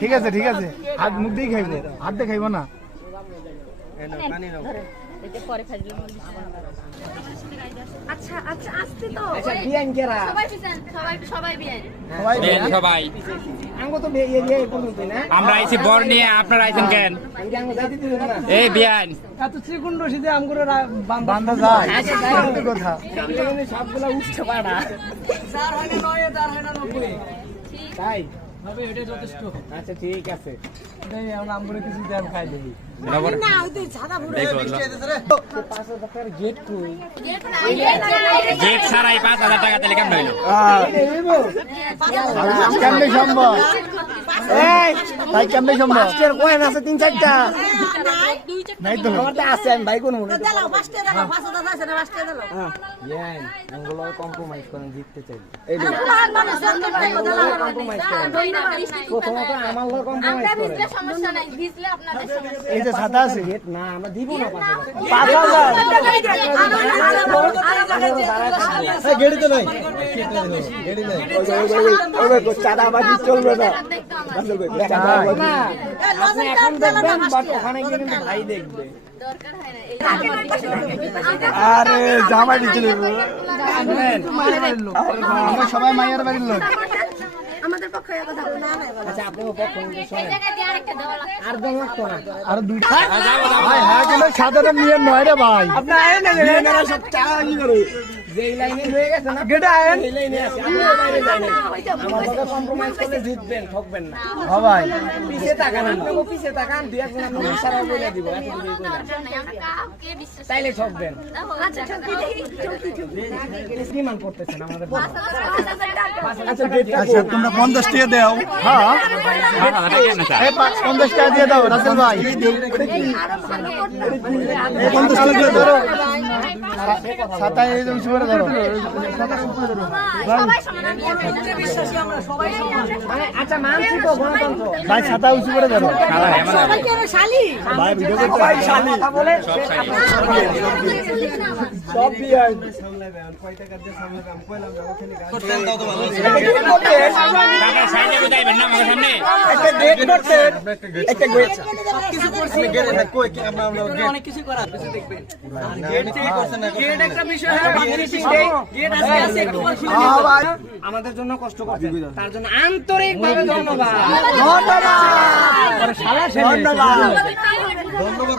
ঠিক আছে ঠিক আছে, হাত মুখ দিয়ে খাইবো, হাত দিয়ে খাইবো না। আচ্ছা আচ্ছা আসতে তো আচ্ছা বিয়ান কেরা সবাই পিছন সবাই সবাই বিয়ান সবাই আঙ্গো তো ইয়ে পর্যন্ত না আমরা আইছি বর নিয়ে, আপনারা আইছেন কেন? আমি আঙ্গো জাতি দিল না এই বিয়ান কত ত্রিগুণ রশিদে আমগুলো বান্ধা যায় কথা সবগুলো উঠতে পারা 4 হয় না 9 4 হয় না 90 তাই হবে, এটা যথেষ্ট। আচ্ছা ঠিক আছে, এই আমরা আমগুলো কিছু দেন খাই দেই না, ওই তো ছাদা ভরে বৃষ্টি হইতেছে রে। 5000 টাকার গেট কই? গেট ছাড়াই 5000 টাকা দিলে কেমন হইলো? কেমনে সম্ভব? এই ভাই কেমনে সম্ভব? আজকের কয়েন আছে 3-4টা নাই তো আমার তো আছে, আমি ভাই কোন মনে দাও 5টা দাও 5000 আছে না 5টা দাও ইয়ান আমগুলো কম্প্রোমাইজ করেন, জিততে চাই এই পুরান মানুষ জানতে পারে কম্প্রোমাইজ করেন, প্রথমত আমার লোক কম্প্রোমাইজ আমরা করেন। ভিজলে সমস্যা নাই, ভিজলে আপনাদের সমস্যা। এই যে ছাতা আছে গেট না আমরা দিব না 5000 গেড়িতে নাই, গেড়ি নাই, ওই চাঁদাবাজি চলবে না। আপনি এখন দেখবেন বাট ওখানে গিয়ে কিন্তু ভাই দেখবে। দরকার হয় না এই আরে জামাই দিতে নেব আমরা সবাই মাইয়ার বাড়ির লোক। আমাদের পক্ষে কথা বলো না না আচ্ছা আপনি পক্ষ নিতে এই জায়গায় দিয়ে আরেকটা দেওয়া লাগবে আর দম লাগতো না। আর দুইটা ভাই হ্যাঁ কিন্তু সাধারণ নিয়ম নয় রে ভাই। আপনি আয়েন না সব চালা কি করে যেই লাইনে হয়ে গেছে না গেটে আয়েন এই লাইনে আছে, আপনি ওই লাইনে যান। আমার সাথে কম্প্রোমাইজ করলে জিতবেন, ঠকবেন না। হ্যাঁ ভাই পিছে তাকান, আপনি পিছে তাকান, দুই একজন আপনি ইশারা বলে দিব, এত কিছু কই না। দরকার নাই, আমরা কাউকে বিশ্বাস তাইলে ঠকবেন। আচ্ছা চকি শ্রীমান করতেছেন আমাদের। 5000 টাকা আচ্ছা গেটটা আচ্ছা তোমরা 50 টাকা দাও। হ্যাঁ 5000 টাকা কেন চাই? এই 50 টাকা দিয়ে দাও রাসেল ভাই। আরো ভালো করতে এই 50 টাকা দিয়ে ধরো, ছাতা এই যে উপরে ধরো, সবাই সমান, আমি বিশ্বাসী, আমরা সবাই সমান। মানে আচ্ছা মানছি তো গণতন্ত্র। ভাই ছাতা উঁচু করে ধরো। সবাই কেন শালি ভাই ভিডিও করতে সবাই শালি কথা বলে সব চাই। সব বিয়ার টাকা সাইজে বুঝাইবেন না আমাদের সামনে। একটা গেট করতেন, একটা গেট কিছু করছি গেরে না কই কি আমরা অনেক কিছু করার কিছু দেখবেন। গেট একটা বিষয় হলো ফিনিশিং ডে, গেট আজকে আছে একটু পর খুলে দিতে হবে। আমাদের জন্য কষ্ট করছেন, তার জন্য আন্তরিকভাবে ধন্যবাদ। ধন্যবাদ। ধন্যবাদ